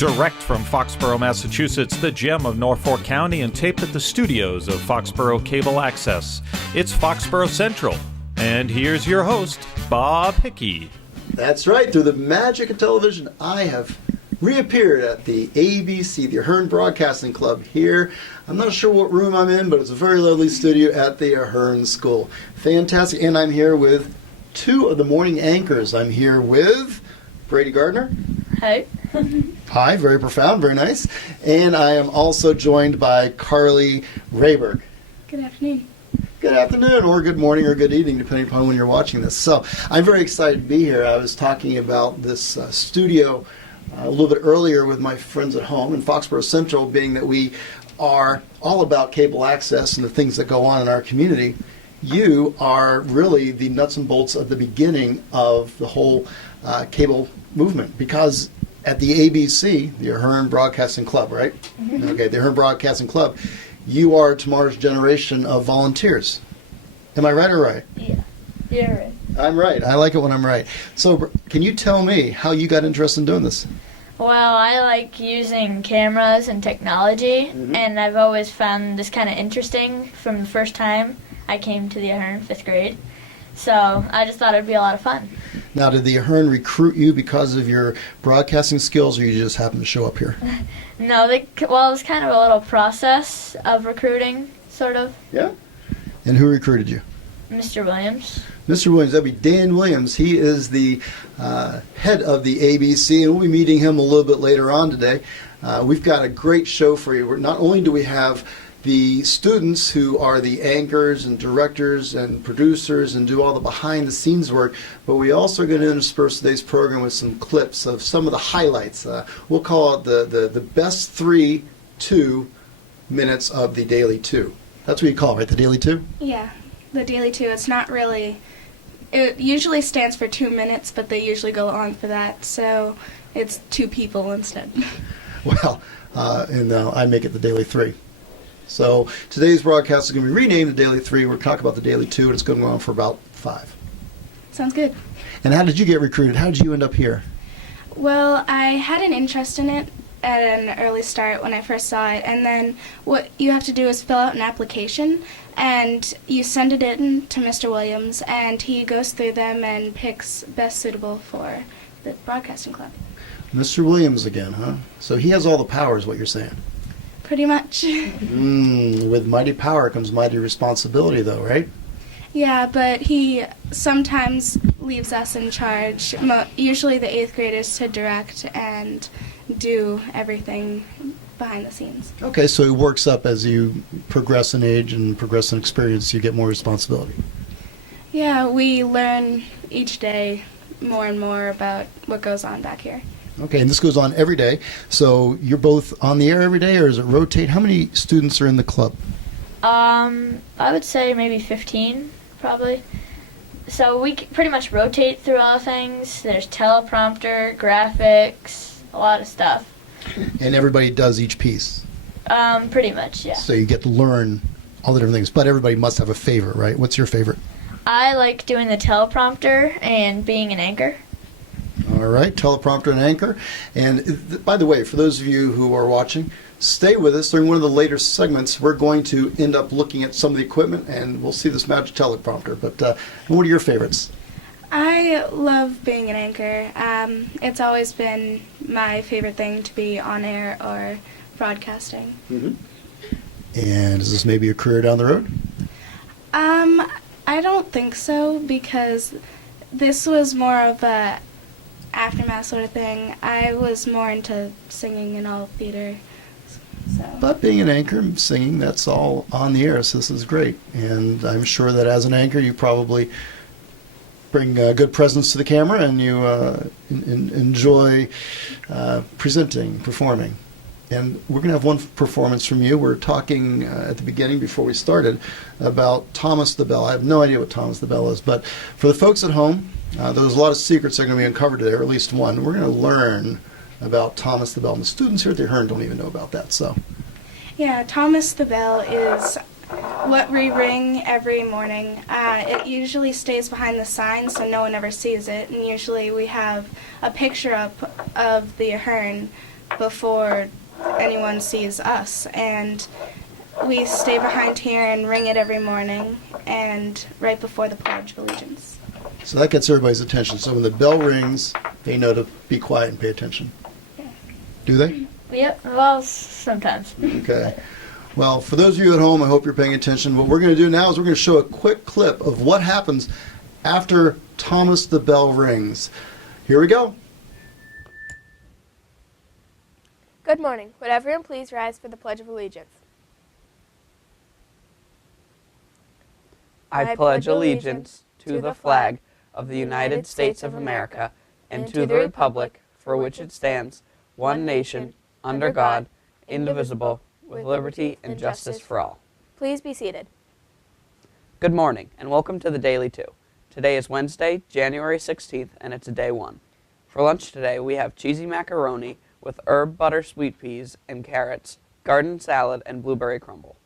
Direct from Foxborough, Massachusetts, the gem of Norfolk County, and taped at the studios of Foxborough Cable Access. It's Foxborough Central. And here's your host, Bob Hickey. That's right. Through the magic of television, I have reappeared at the ABC, the Ahern Broadcasting Club here. I'm not sure what room I'm in, but it's a very lovely studio at the Ahern School. Fantastic. And I'm here with two of the morning anchors. I'm here with Brady Gardner. Hi. Hi, very profound, very nice. And I am also joined by Carly Rayberg. Good afternoon. Good afternoon, or good morning, or good evening, depending upon when you're watching this. So I'm very excited to be here. I was talking about this studio a little bit earlier with my friends at home in Foxborough Central, being that we are all about cable access and the things that go on in our community. You are really the nuts and bolts of the beginning of the whole cable movement, because at the ABC, the Ahern Broadcasting Club, right? Mm-hmm. Okay, the Ahern Broadcasting Club, you are tomorrow's generation of volunteers. Am I right or right? Yeah, you're right. I'm right. I like it when I'm right. So can you tell me how you got interested in doing this? Well, I like using cameras and technology, and I've always found this kind of interesting from the first time I came to the Ahern, 5th grade. So I just thought it'd be a lot of fun. Now, did the Ahern recruit you because of your broadcasting skills, or you just happened to show up here? No, it was kind of a little process of recruiting, sort of. Yeah? And who recruited you? Mr. Williams. Mr. Williams, that'd be Dan Williams. He is the head of the ABC, and we'll be meeting him a little bit later on today. We've got a great show for you. Not only do we have the students who are the anchors and directors and producers and do all the behind-the-scenes work, but we also are going to intersperse today's program with some clips of some of the highlights. We'll call it the best 2 minutes of the Daily 2. That's what you call it, right? The Daily 2? Yeah, the Daily 2. It's not really... It usually stands for 2 minutes, but they usually go on for that, so it's 2 people instead. Well, and I make it the Daily 3. So today's broadcast is going to be renamed the Daily 3. We're talking about the Daily 2, and it's going to go on for about 5. Sounds good. And how did you get recruited? How did you end up here? Well, I had an interest in it at an early start when I first saw it, and then what you have to do is fill out an application, and you send it in to Mr. Williams, and he goes through them and picks best suitable for the broadcasting club. Mr. Williams again, huh? So he has all the power, is what you're saying. Pretty much. With mighty power comes mighty responsibility, though, right? Yeah, but he sometimes leaves us in charge, usually the 8th graders, to direct and do everything behind the scenes. Okay, so it works up as you progress in age and progress in experience, you get more responsibility. Yeah, we learn each day more and more about what goes on back here. Okay, and this goes on every day. So you're both on the air every day, or does it rotate? How many students are in the club? I would say maybe 15, probably. So we pretty much rotate through all things. There's teleprompter, graphics, a lot of stuff. And everybody does each piece? Pretty much, yeah. So you get to learn all the different things, but everybody must have a favorite, right? What's your favorite? I like doing the teleprompter and being an anchor. All right, teleprompter and anchor. And by the way, for those of you who are watching, stay with us. During one of the later segments, we're going to end up looking at some of the equipment, and we'll see this magic teleprompter. But what are your favorites? I love being an anchor. It's always been my favorite thing to be on air or broadcasting. Mm-hmm. And is this maybe a career down the road? I don't think so, because this was more of a aftermath sort of thing. I was more into singing and all theater. So. But being an anchor and singing, that's all on the air, so this is great. And I'm sure that as an anchor, you probably bring good presence to the camera, and you enjoy presenting, performing. And we're going to have one performance from you. We're talking at the beginning, before we started, about Thomas the Bell. I have no idea what Thomas the Bell is, but for the folks at home, there's a lot of secrets that are going to be uncovered today, or at least one. We're going to learn about Thomas the Bell. And the students here at the Ahern don't even know about that. So, yeah, Thomas the Bell is what we ring every morning. It usually stays behind the sign, so no one ever sees it. And usually we have a picture up of the Ahern before anyone sees us. And we stay behind here and ring it every morning and right before the Pledge of Allegiance. So that gets everybody's attention. So when the bell rings, they know to be quiet and pay attention. Yeah. Do they? Yep, well, sometimes. Okay. Well, for those of you at home, I hope you're paying attention. What we're going to do now is we're going to show a quick clip of what happens after Thomas the bell rings. Here we go. Good morning. Would everyone please rise for the Pledge of Allegiance? I pledge allegiance to the flag of the United States of America and to the republic for which it stands, one nation, under God, indivisible, with liberty and justice for all. Please be seated. Good morning, and welcome to the Daily 2. Today is Wednesday, January 16th, and it's a day 1. For lunch today, we have cheesy macaroni with herb butter sweet peas and carrots, garden salad, and blueberry crumble.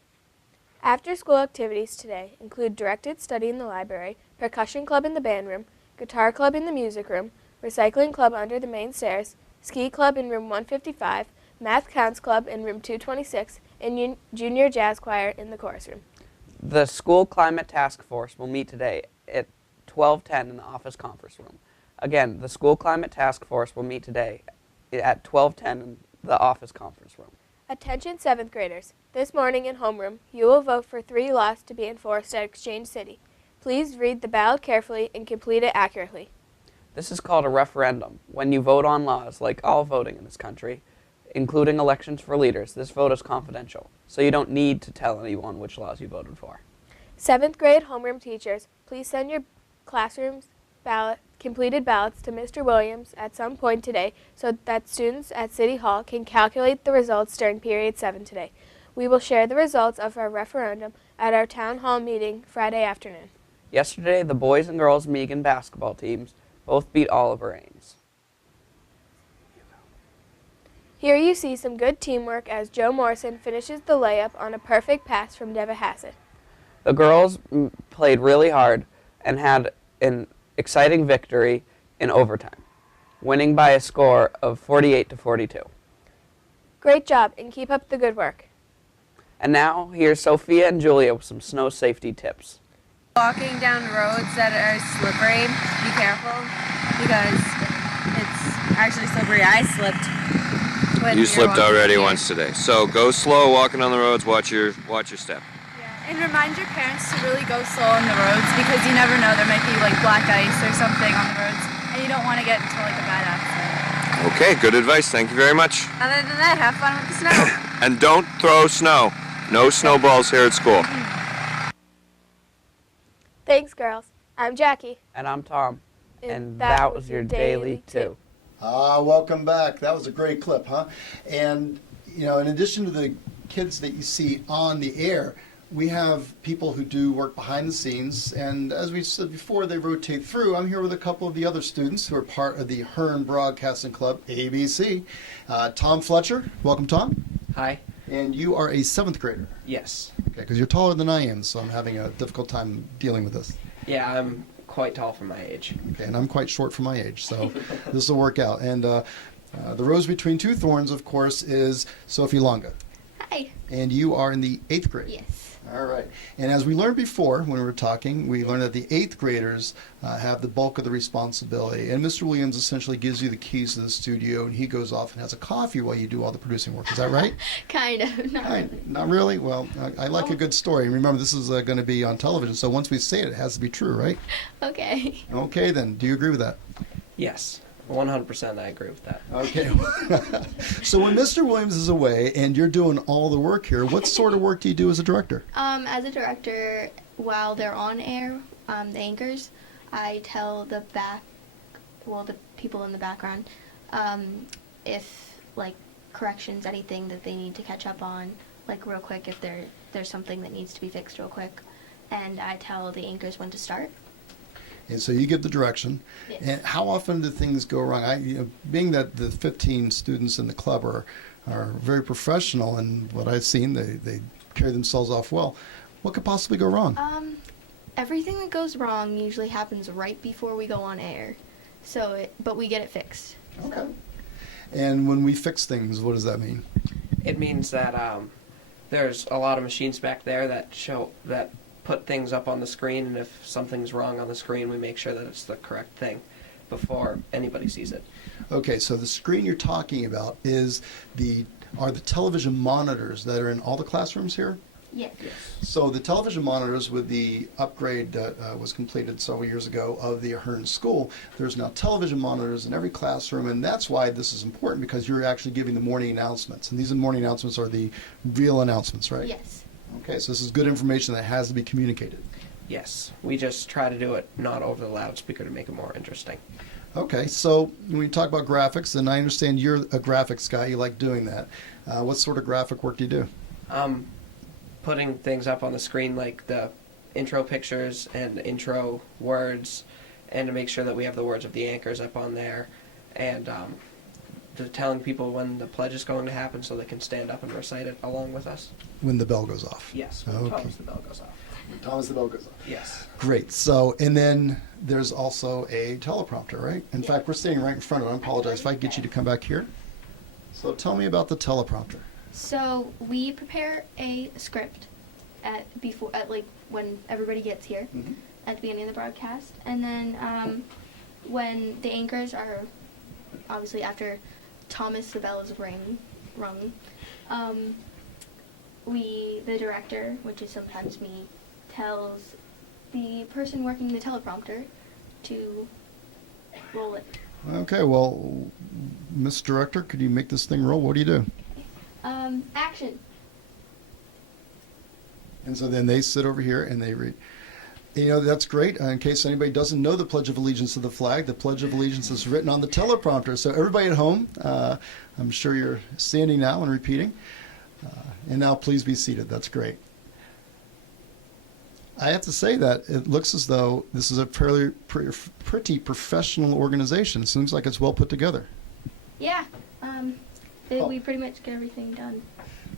After-school activities today include directed study in the library, percussion club in the band room, guitar club in the music room, recycling club under the main stairs, ski club in room 155, math counts club in room 226, and junior jazz choir in the chorus room. The school climate task force will meet today at 12:10 in the office conference room. Again, the school climate task force will meet today at 12:10 in the office conference room. Attention 7th graders. This morning in homeroom, you will vote for 3 laws to be enforced at Exchange City. Please read the ballot carefully and complete it accurately. This is called a referendum. When you vote on laws, like all voting in this country, including elections for leaders, this vote is confidential, so you don't need to tell anyone which laws you voted for. 7th grade homeroom teachers, please send your classroom's completed ballots to Mr. Williams at some point today so that students at City Hall can calculate the results during period 7 today. We will share the results of our referendum at our town hall meeting Friday afternoon. Yesterday, the boys and girls Megan basketball teams both beat Oliver Ames. Here you see some good teamwork as Joe Morrison finishes the layup on a perfect pass from Deva Hassett. The girls played really hard and had an exciting victory in overtime, winning by a score of 48-42. Great job, and keep up the good work. And now, here's Sophia and Julia with some snow safety tips. Walking down roads that are slippery, be careful, because it's actually slippery. I slipped. You slipped already once today. So go slow walking on the roads, watch your step. And remind your parents to really go slow on the roads, because you never know, there might be like black ice or something on the roads, and you don't want to get into like a bad accident. Okay, good advice. Thank you very much. Other than that, have fun with the snow. And don't throw snow. No snowballs here at school. Thanks, girls. I'm Jackie. And I'm Tom. And that was your Daily 2. Welcome back. That was a great clip, huh? And, in addition to the kids that you see on the air, we have people who do work behind the scenes. And as we said before, they rotate through. I'm here with a couple of the other students who are part of the Ahern Broadcasting Club, ABC. Tom Fletcher. Welcome, Tom. Hi. And you are a 7th grader. Yes. Okay, because you're taller than I am, so I'm having a difficult time dealing with this. Yeah, I'm quite tall for my age. Okay, and I'm quite short for my age, so this will work out. And the rose between two thorns, of course, is Sophie Longa. Hi. And you are in the 8th grade. Yes. All right. And as we learned before when we were talking, we learned that the 8th graders have the bulk of the responsibility. And Mr. Williams essentially gives you the keys to the studio, and he goes off and has a coffee while you do all the producing work. Is that right? Kind of. Not really? Well, I like a good story. And remember, this is going to be on television, so once we say it, it has to be true, right? Okay. Okay, then. Do you agree with that? Yes, 100% I agree with that. Okay. So when Mr. Williams is away and you're doing all the work here, what sort of work do you do as a director? As a director, while they're on air, the anchors, I tell the people in the background, if corrections, anything that they need to catch up on, real quick, if there's something that needs to be fixed real quick, and I tell the anchors when to start. And so you give the direction. Yes. And how often do things go wrong? Being that the 15 students in the club are very professional, and what I've seen, they carry themselves off well. What could possibly go wrong? Everything that goes wrong usually happens right before we go on air. But we get it fixed. Okay. And when we fix things, what does that mean? It means that there's a lot of machines back there that put things up on the screen, and if something's wrong on the screen, we make sure that it's the correct thing before anybody sees it. Okay, so the screen you're talking about are the television monitors that are in all the classrooms here? Yes. So the television monitors, with the upgrade that was completed several years ago of the Ahern School, there's now television monitors in every classroom, and that's why this is important, because you're actually giving the morning announcements. And these morning announcements are the real announcements, right? Yes. Okay, so this is good information that has to be communicated. Yes, we just try to do it not over the loudspeaker to make it more interesting. Okay, so when we talk about graphics, and I understand you're a graphics guy, you like doing that. What sort of graphic work do you do? Putting things up on the screen like the intro pictures and intro words, and to make sure that we have the words of the anchors up on there, and telling people when the pledge is going to happen so they can stand up and recite it along with us. When the bell goes off? Yes, Okay. Thomas the bell goes off. When Thomas the bell goes off. Yes. Great. So, and then there's also a teleprompter, right? In fact, we're standing right in front of it. I apologize if I get you to come back here. So tell me about the teleprompter. So we prepare a script at when everybody gets here at the beginning of the broadcast, and then when the anchors are obviously after Thomas the bell is rung, the director, which is sometimes me, tells the person working the teleprompter to roll it. Okay, well, Miss Director, could you make this thing roll? What do you do? Action. And so then they sit over here and they read. You know, that's great. In case anybody doesn't know the Pledge of Allegiance to the flag, the Pledge of Allegiance is written on the teleprompter. So everybody at home, I'm sure you're standing now and repeating. And now please be seated. That's great. I have to say that it looks as though this is a pretty professional organization. It seems like it's well put together. Yeah. We pretty much get everything done.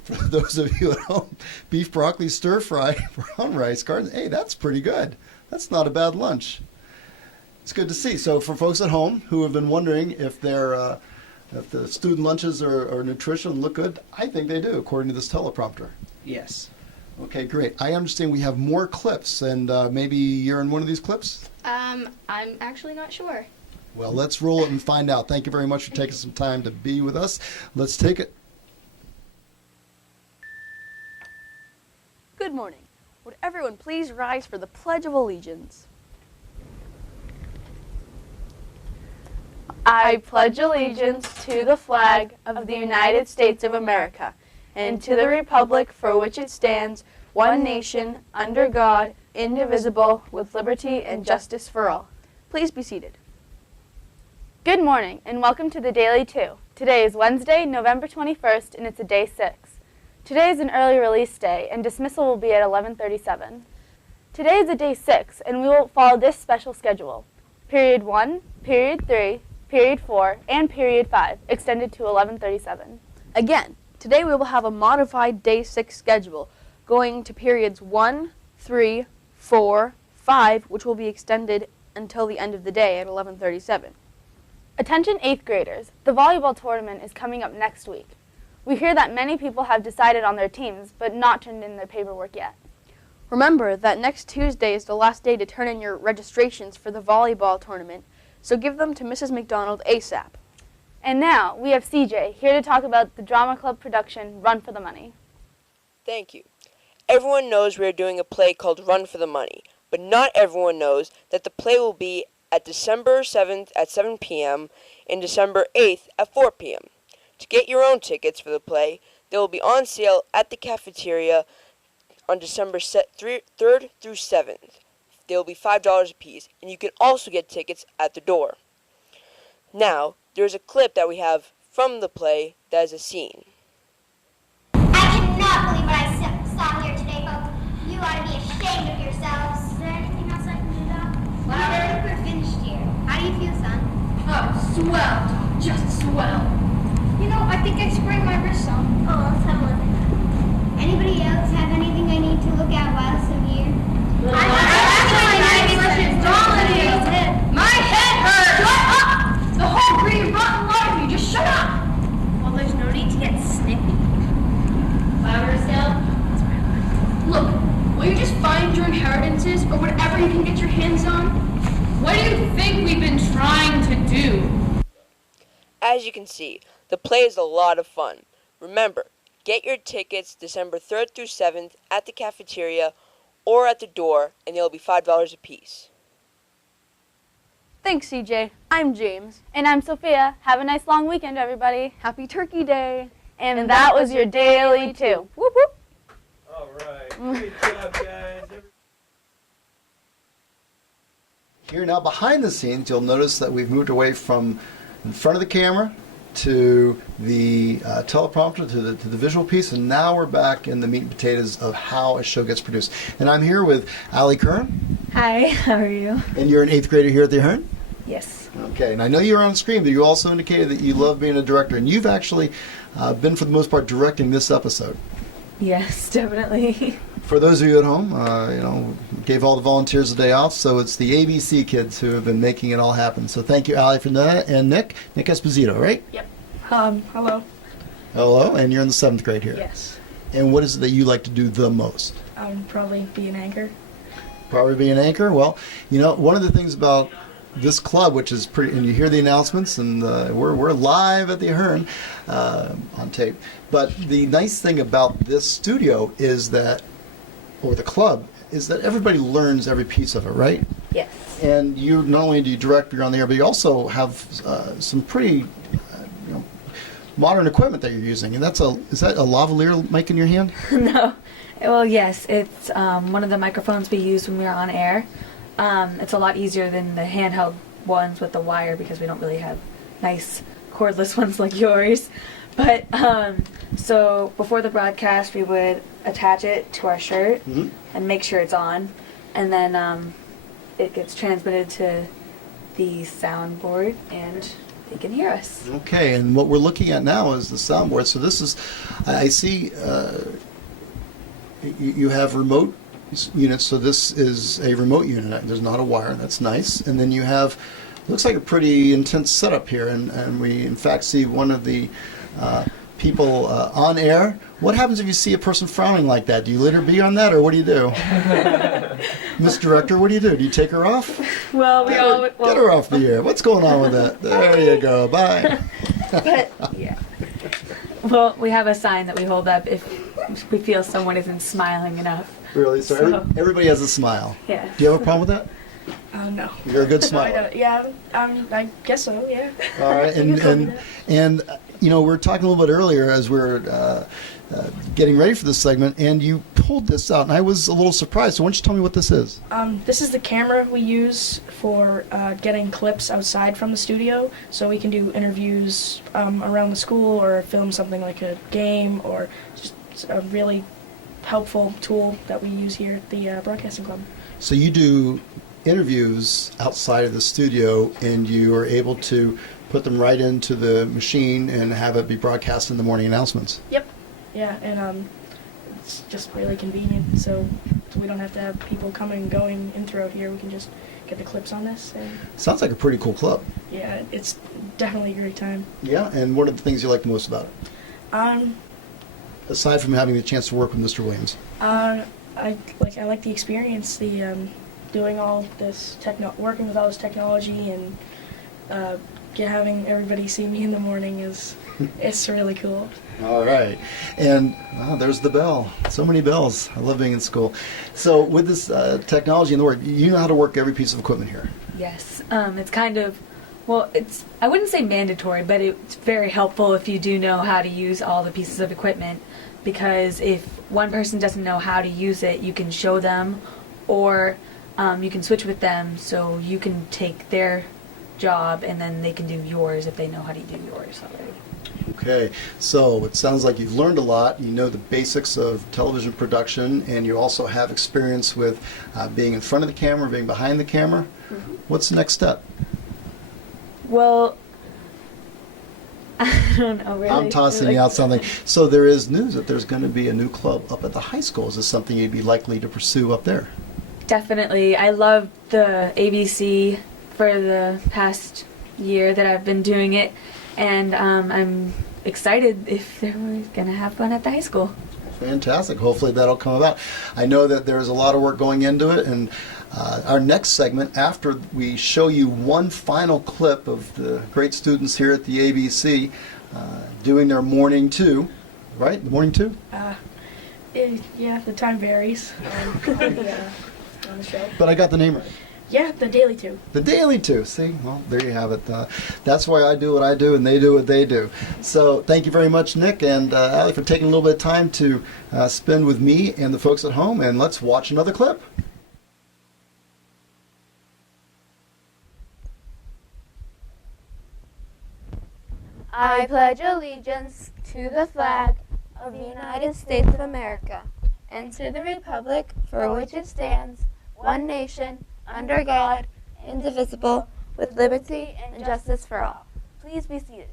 For those of you at home, beef broccoli stir fry, brown rice, garden. Hey, that's pretty good. That's not a bad lunch. It's good to see. So for folks at home who have been wondering if the student lunches are nutritious and look good, I think they do, according to this teleprompter. Yes. Okay, great. I understand we have more clips, and maybe you're in one of these clips? I'm actually not sure. Well, let's roll it and find out. Thank you very much for taking some time to be with us. Let's take it. Good morning. Would everyone please rise for the Pledge of Allegiance? I pledge allegiance to the flag of the United States of America and to the republic for which it stands, one nation, under God, indivisible, with liberty and justice for all. Please be seated. Good morning, and welcome to the Daily 2. Today is Wednesday, November 21st, and it's a day 6. Today is an early release day, and dismissal will be at 11:37. Today is a day 6, and we will follow this special schedule. Period 1, Period 3, Period 4, and Period 5, extended to 11:37. Again, today we will have a modified day 6 schedule, going to periods 1, 3, 4, 5, which will be extended until the end of the day at 11:37. Attention 8th graders, the volleyball tournament is coming up next week. We hear that many people have decided on their teams, but not turned in their paperwork yet. Remember that next Tuesday is the last day to turn in your registrations for the volleyball tournament, so give them to Mrs. McDonald ASAP. And now, we have CJ here to talk about the Drama Club production, Run for the Money. Thank you. Everyone knows we are doing a play called Run for the Money, but not everyone knows that the play will be at December 7th at 7 p.m. and December 8th at 4 p.m. To get your own tickets for the play, they will be on sale at the cafeteria on December 3rd through 7th. They will be $5 a piece, and you can also get tickets at the door. Now, there is a clip that we have from the play that is a scene. I cannot believe what I saw here today, folks. You ought to be ashamed of yourselves. Is there anything else I can do, Doc? Well, I think we're finished here. How do you feel, son? Oh, swell, just swell. You know, I think I sprained my wrist some. Oh, let's have a look at that. Anybody else have anything I need to look at whilst I'm here? My head hurts! Shut up! The whole green rotten lot of you, just shut up! As you can see, the play is a lot of fun. Remember, get your tickets December 3rd through 7th at the cafeteria or at the door, and they'll be $5 a piece. Thanks, CJ. I'm James. And I'm Sophia. Have a nice long weekend, everybody. Happy Turkey Day. And that was your Daily 2. Whoop whoop. All right. Great job, guys. Here now behind the scenes, you'll notice that we've moved away from in front of the camera to the teleprompter, to the visual piece, and now we're back in the meat and potatoes of how a show gets produced. And I'm here with Allie Kern. Hi, how are you? And you're an 8th grader here at the Ahern? Yes. Okay, and I know you were on screen, but you also indicated that you love being a director, and you've actually been, for the most part, directing this episode. Yes, definitely. For those of you at home, gave all the volunteers a day off, so it's the ABC kids who have been making it all happen. So thank you, Allie, for that, and Nick Esposito, right? Yep. Hello. Hello, and you're in the 7th grade here. Yes. And what is it that you like to do the most? Probably be an anchor. Probably be an anchor? Well, one of the things about this club, which is pretty, and you hear the announcements, and we're live at the Ahern on tape. But the nice thing about this studio is that, or the club, is that everybody learns every piece of it, right? Yes. And you not only do you direct, you're on the air, but you also have some pretty modern equipment that you're using. And is that a lavalier mic in your hand? No. Well, yes, it's one of the microphones we use when we're on air. It's a lot easier than the handheld ones with the wire because we don't really have nice cordless ones like yours. But so before the broadcast, we would attach it to our shirt and make sure it's on, and then it gets transmitted to the soundboard, and they can hear us. Okay, and what we're looking at now is the soundboard. So this is, I see, you have remote units. So this is a remote unit. There's not a wire. That's nice. And then you have, looks like a pretty intense setup here, and we in fact see one of the people on air. What happens if you see a person frowning like that? Do you let her be on that, or what do you do? Miss Director, what do? Do you take her off? Well, get her off the air. What's going on with that? There you go. Bye. But yeah. Well, we have a sign that we hold up if we feel someone isn't smiling enough. Really? So everybody has a smile. Yeah. Do you have a problem with that? No. You're a good No, I smiler. don't. Yeah, I guess so. Yeah. All right, and we're talking a little bit earlier as we're getting ready for this segment, and you pulled this out, and I was a little surprised. So why don't you tell me what this is? This is the camera we use for getting clips outside from the studio, so we can do interviews around the school or film something like a game, or just a really helpful tool that we use here at the Broadcasting Club. So you do interviews outside of the studio, and you are able to put them right into the machine and have it be broadcast in the morning announcements. Yep. Yeah, and it's just really convenient, so we don't have to have people coming and going in throughout here. We can just get the clips on this. And Sounds like a pretty cool club. yeah, it's definitely a great time. Yeah, and what are the things you like the most about it? Aside from having the chance to work with Mr. Williams. I like the experience, the doing all this working with all this technology, and having everybody see me in the morning it's really cool. All right, and there's the bell. So many bells. I love being in school. So with this technology and the work, you know how to work every piece of equipment here. Yes. It's kind of, I wouldn't say mandatory, but it's very helpful if you do know how to use all the pieces of equipment, because if one person doesn't know how to use it, you can show them, or you can switch with them, so you can take their job and then they can do yours if they know how to do yours already. Okay, so it sounds like you've learned a lot. You know the basics of television production, and you also have experience with being in front of the camera, being behind the camera. Mm-hmm. What's the next step? Well, I don't know really. I'm tossing you out something. So there is news that there's going to be a new club up at the high school. Is this something you'd be likely to pursue up there? Definitely. I love the ABC for the past year that I've been doing it, and I'm excited if they're going to have fun at the high school. Fantastic. Hopefully that'll come about. I know that there's a lot of work going into it, and Our next segment, after we show you one final clip of the great students here at the ABC doing their morning two, right? The morning two? Yeah, the time varies on the show. But I got the name right. Yeah, the Daily 2. The Daily 2. See? Well, there you have it. That's why I do what I do and they do what they do. So thank you very much, Nick and Allie, for taking a little bit of time to spend with me and the folks at home. And let's watch another clip. I pledge allegiance to the flag of the United States of America and to the republic for which it stands, one nation, under God, indivisible, with liberty and justice for all. Please be seated.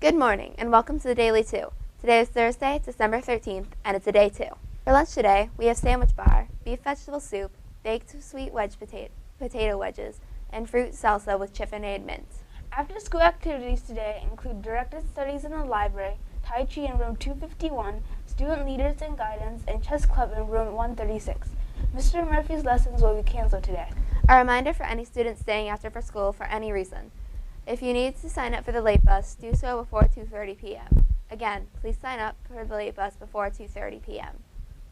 Good morning and welcome to the Daily 2. Today is Thursday, December 13th, and it's a day 2. For lunch today, we have sandwich bar, beef vegetable soup, baked sweet wedge potato wedges, and fruit salsa with chiffonade mince. After-school activities today include directed studies in the library, Tai Chi in room 251, student leaders and guidance, and chess club in room 136. Mr. Murphy's lessons will be canceled today. A reminder for any students staying after for school for any reason. If you need to sign up for the late bus, do so before 2:30 p.m. Again, please sign up for the late bus before 2:30 p.m.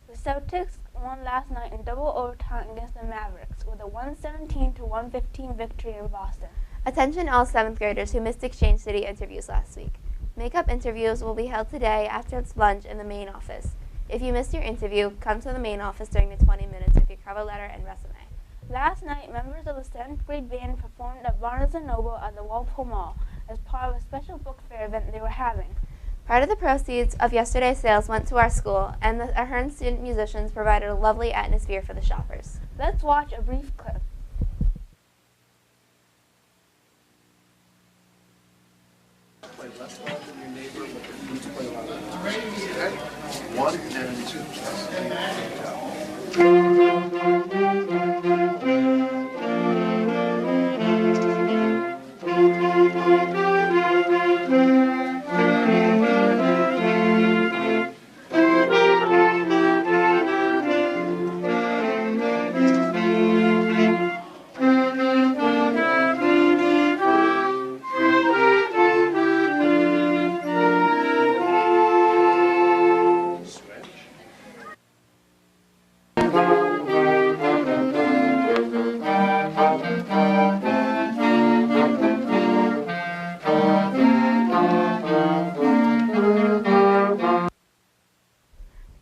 The Celtics won last night in double overtime against the Mavericks with a 117-115 victory in Boston. Attention all 7th graders who missed Exchange City interviews last week. Makeup interviews will be held today after lunch in the main office. If you missed your interview, come to the main office during the 20 minutes with your cover letter and resume. Last night, members of the 7th grade band performed at Barnes & Noble at the Walpole Mall as part of a special book fair event they were having. Part of the proceeds of yesterday's sales went to our school, and the Ahern student musicians provided a lovely atmosphere for the shoppers. Let's watch a brief clip. Play less loud than your neighbor, but the flutes play louder. Okay? 1 and 2.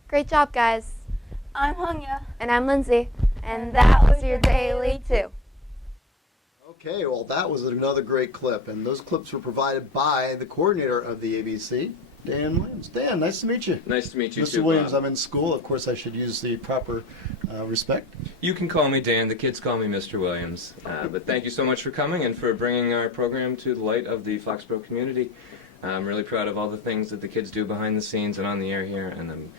Great job, guys. I'm Hunya. And I'm Lindsay. And that was your Daily 2. Okay, well, that was another great clip. And those clips were provided by the coordinator of the ABC, Dan Williams. Dan, nice to meet you. Nice to meet you, Mr. too, Williams, Bob. I'm in school. Of course, I should use the proper respect. You can call me Dan. The kids call me Mr. Williams. But thank you so much for coming and for bringing our program to the light of the Foxborough community. I'm really proud of all the things that the kids do behind the scenes and on the air here, and I'm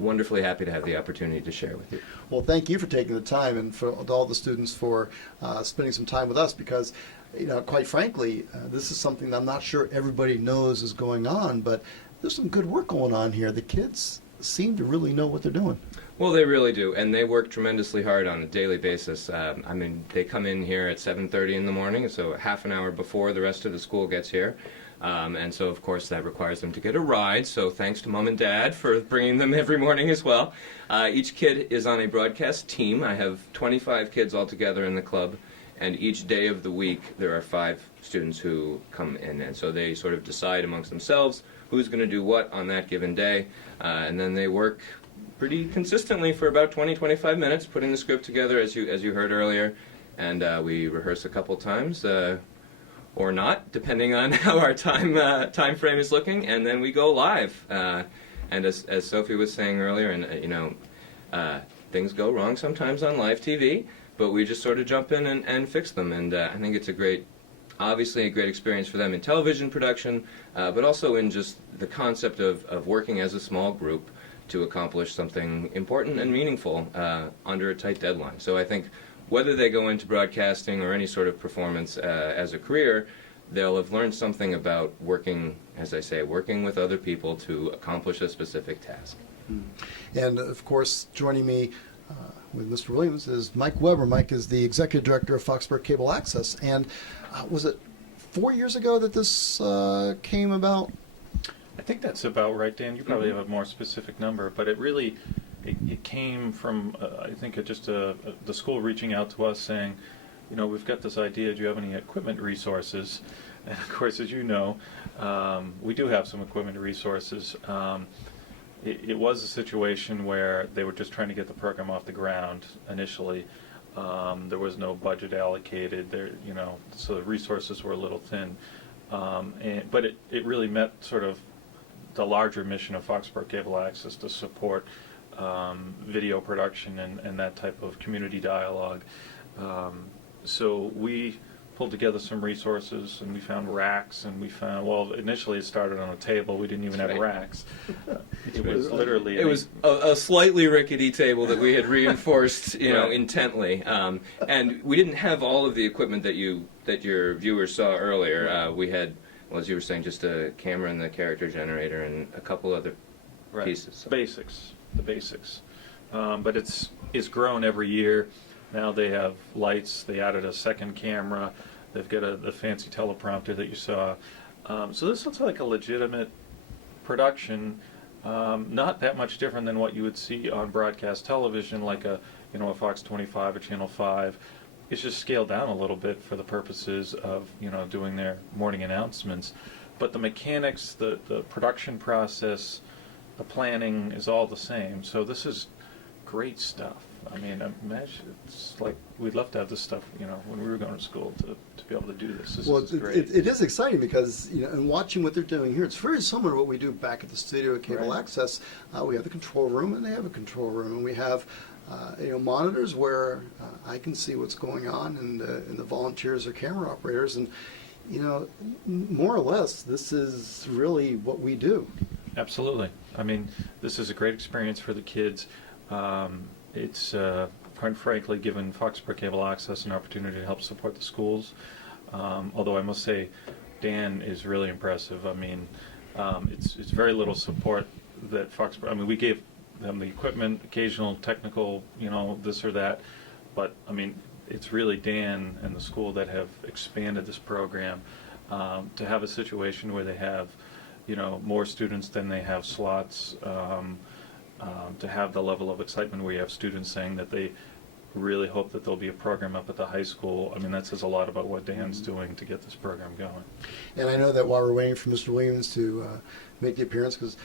wonderfully happy to have the opportunity to share with you. Well, thank you for taking the time and for all the students for spending some time with us because, you know, quite frankly, this is something that I'm not sure everybody knows is going on, but there's some good work going on here. The kids seem to really know what they're doing. Well, they really do, and they work tremendously hard on a daily basis. I mean, they come in here at 7:30 in the morning, so half an hour before the rest of the school gets here. And so, of course, that requires them to get a ride, so thanks to Mom and Dad for bringing them every morning as well. Each kid is on a broadcast team. I have 25 kids altogether in the club, and each day of the week there are 5 students who come in, and so they sort of decide amongst themselves who's going to do what on that given day, and then they work pretty consistently for about 20-25 minutes, putting the script together as you heard earlier, and we rehearse a couple times. Or not, depending on how our time frame is looking, and then we go live. And as Sophie was saying earlier, and things go wrong sometimes on live TV, but we just sort of jump in and fix them. And I think it's obviously a great experience for them in television production, but also in just the concept of working as a small group to accomplish something important and meaningful under a tight deadline. So I think whether they go into broadcasting or any sort of performance as a career, they'll have learned something about working, as I say, working with other people to accomplish a specific task. And, of course, joining me with Mr. Williams is Mike Weber. Mike is the Executive Director of Foxborough Cable Access. And was it 4 years ago that this came about? I think that's about right, Dan. You probably have a more specific number, but it really it came from I think the school reaching out to us saying, we've got this idea. Do you have any equipment resources? And of course, as you know, we do have some equipment resources. It was a situation where they were just trying to get the program off the ground initially. There was no budget allocated there, so the resources were a little thin. But it really met sort of the larger mission of Foxborough Cable Access to support video production and that type of community dialogue. So we pulled together some resources, and we found racks, and we found, initially it started on a table. We didn't even have racks. It was literally... It was a slightly rickety table that we had reinforced, intently. And we didn't have all of the equipment that your viewers saw earlier. We had, as you were saying, just a camera and the character generator and a couple other pieces. So. The basics. But it's grown every year. Now they have lights. They added a second camera. They've got the fancy teleprompter that you saw. So this looks like a legitimate production, not that much different than what you would see on broadcast television, like a Fox 25 or Channel 5. It's just scaled down a little bit for the purposes of doing their morning announcements. But the mechanics, the production process, the planning is all the same. So this is great stuff. I mean, imagine, it's like we'd love to have this stuff, when we were going to school to be able to do this. This is great. It is exciting because, and watching what they're doing here, it's very similar to what we do back at the studio at Cable Access. We have the control room, and they have a control room, and we have, monitors where I can see what's going on, and the volunteers are camera operators, and, more or less, this is really what we do. Absolutely. I mean, this is a great experience for the kids. It's, quite frankly, given Foxborough Cable Access an opportunity to help support the schools. Although I must say, Dan is really impressive. I mean, it's very little support that Foxborough. I mean, we gave them the equipment, occasional technical, this or that. But I mean, it's really Dan and the school that have expanded this program to have a situation where they have, more students than they have slots. To have the level of excitement where you have students saying that they really hope that there'll be a program up at the high school. I mean, that says a lot about what Dan's doing to get this program going. And I know that while we're waiting for Mr. Williams to make the appearance, because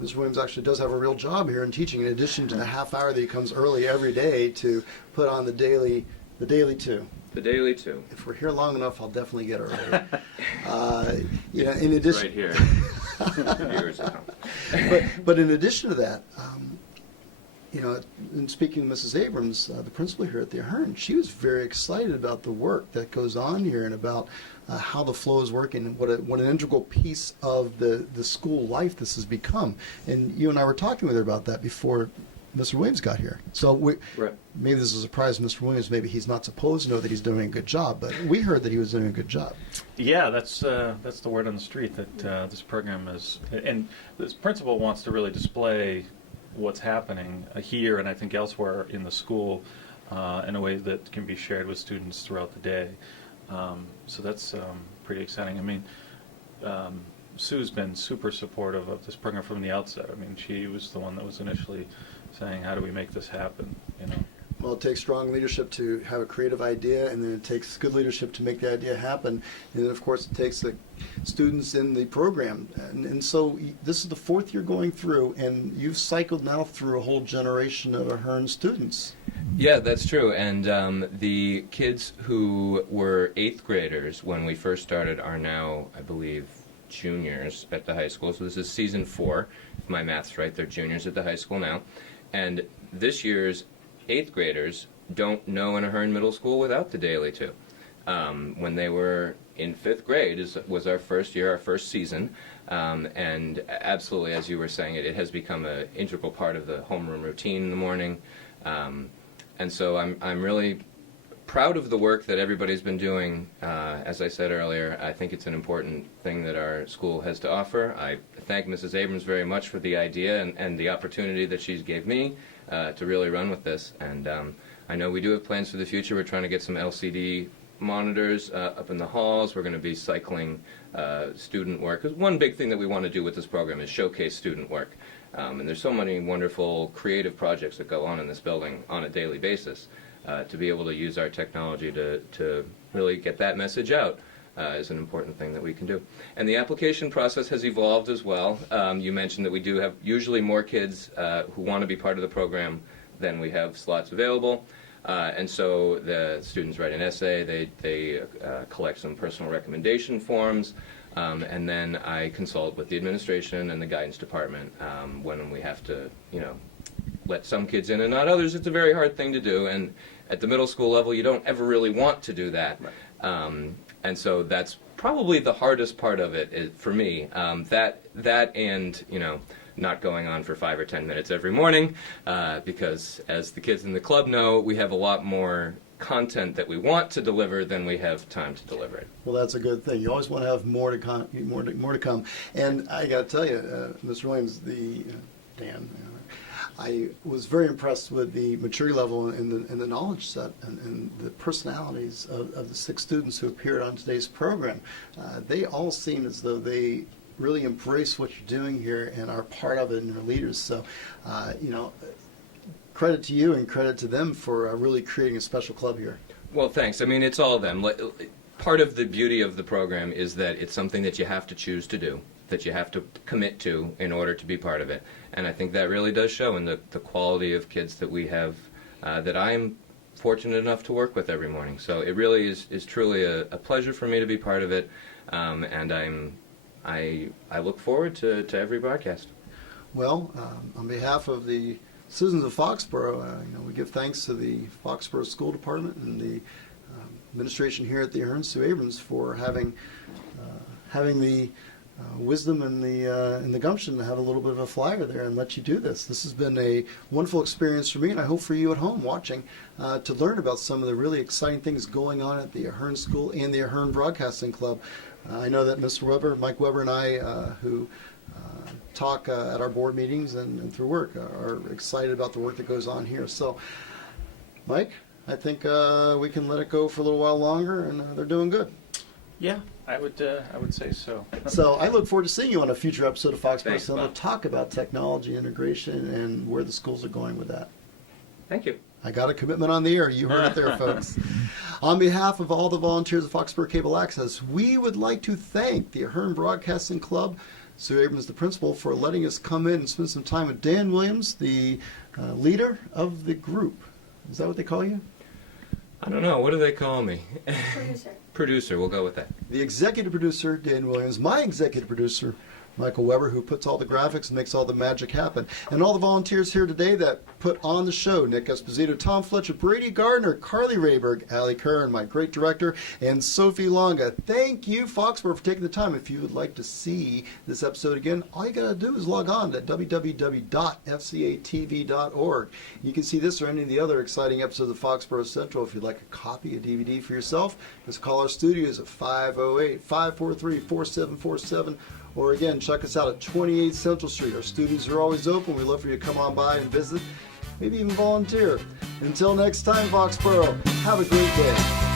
Mr. Williams actually does have a real job here in teaching, in addition to the half hour that he comes early every day to put on the Daily 2. The Daily 2. If we're here long enough, I'll definitely get early. In addition, right here. Viewers at home. But in addition to that, in speaking to Mrs. Abrams, the principal here at the Ahern, she was very excited about the work that goes on here and about how the flow is working and what an integral piece of the school life this has become. And you and I were talking with her about that before Mr. Williams got here. So maybe this is a surprise to Mr. Williams. Maybe he's not supposed to know that he's doing a good job, but we heard that he was doing a good job. Yeah, that's the word on the street that this program is, and this principal wants to really display what's happening here and I think elsewhere in the school in a way that can be shared with students throughout the day. So that's pretty exciting. I mean, Sue's been super supportive of this program from the outset. I mean, she was the one that was initially saying, how do we make this happen, Well, it takes strong leadership to have a creative idea, and then it takes good leadership to make the idea happen. And then, of course, it takes the students in the program. And so this is the fourth year going through, and you've cycled now through a whole generation of Ahern students. Yeah, that's true. And the kids who were 8th graders when we first started are now, I believe, juniors at the high school. So this is season 4, if my math's right. They're juniors at the high school now. And this year's 8th graders don't know an Ahern Middle School without the Daily 2. When they were in 5th grade was our first year, our first season, and absolutely, as you were saying, it has become an integral part of the homeroom routine in the morning. And so I'm really proud of the work that everybody's been doing. As I said earlier, I think it's an important thing that our school has to offer. I thank Mrs. Abrams very much for the idea and the opportunity that she's gave me to really run with this. And I know we do have plans for the future. We're trying to get some LCD monitors up in the halls. We're going to be cycling student work. 'Cause one big thing that we want to do with this program is showcase student work. And there's so many wonderful creative projects that go on in this building on a daily basis. To be able to use our technology to really get that message out is an important thing that we can do. And the application process has evolved as well. You mentioned that we do have usually more kids who want to be part of the program than we have slots available. And so the students write an essay, they collect some personal recommendation forms, and then I consult with the administration and the guidance department when we have to, let some kids in and not others. It's a very hard thing to do, and at the middle school level, you don't ever really want to do that. Right. And so that's probably the hardest part of it for me. That and, not going on for 5 or 10 minutes every morning, because as the kids in the club know, we have a lot more content that we want to deliver than we have time to deliver it. Well, that's a good thing. You always want to have more to come. And I got to tell you, Mr. Williams, Dan, I was very impressed with the maturity level and the knowledge set and the personalities of the 6 students who appeared on today's program. They all seem as though they really embrace what you're doing here and are part of it and are leaders. So, credit to you and credit to them for really creating a special club here. Well, thanks. I mean, it's all them. Part of the beauty of the program is that it's something that you have to choose to do, that you have to commit to in order to be part of it. And I think that really does show in the quality of kids that we have, that I'm fortunate enough to work with every morning. So it really is truly a pleasure for me to be part of it, and I look forward to every broadcast. Well, on behalf of the citizens of Foxborough, we give thanks to the Foxborough School Department and the administration here at the Ahern Sue Abrams for having the wisdom and the gumption to have a little bit of a flyer there and let you do this. This has been a wonderful experience for me, and I hope for you at home watching to learn about some of the really exciting things going on at the Ahern School and the Ahern Broadcasting Club. I know that Mr. Weber, Mike Weber, and I, who talk at our board meetings and through work, are excited about the work that goes on here. So, Mike, I think we can let it go for a little while longer, and they're doing good. Yeah, I would say so. So I look forward to seeing you on a future episode of Foxborough Central Bob. to talk about technology integration and where the schools are going with that. Thank you. I got a commitment on the air. You heard it there, folks. On behalf of all the volunteers of Foxborough Cable Access, we would like to thank the Ahern Broadcasting Club, Sue Abrams, the principal, for letting us come in and spend some time with Dan Williams, the leader of the group. Is that what they call you? I don't know. What do they call me? Producer. Producer. We'll go with that. The executive producer, Dan Williams, my executive producer, Michael Weber, who puts all the graphics and makes all the magic happen. And all the volunteers here today that put on the show: Nick Esposito, Tom Fletcher, Brady Gardner, Carly Rayberg, Allie Curran, my great director, and Sophie Longa. Thank you, Foxborough, for taking the time. If you would like to see this episode again, all you got to do is log on to www.fcatv.org. You can see this or any of the other exciting episodes of Foxborough Central. If you'd like a copy, a DVD for yourself, just call our studios at 508-543-4747. Or again, check us out at 28 Central Street. Our studios are always open. We'd love for you to come on by and visit, maybe even volunteer. Until next time, Foxborough, have a great day.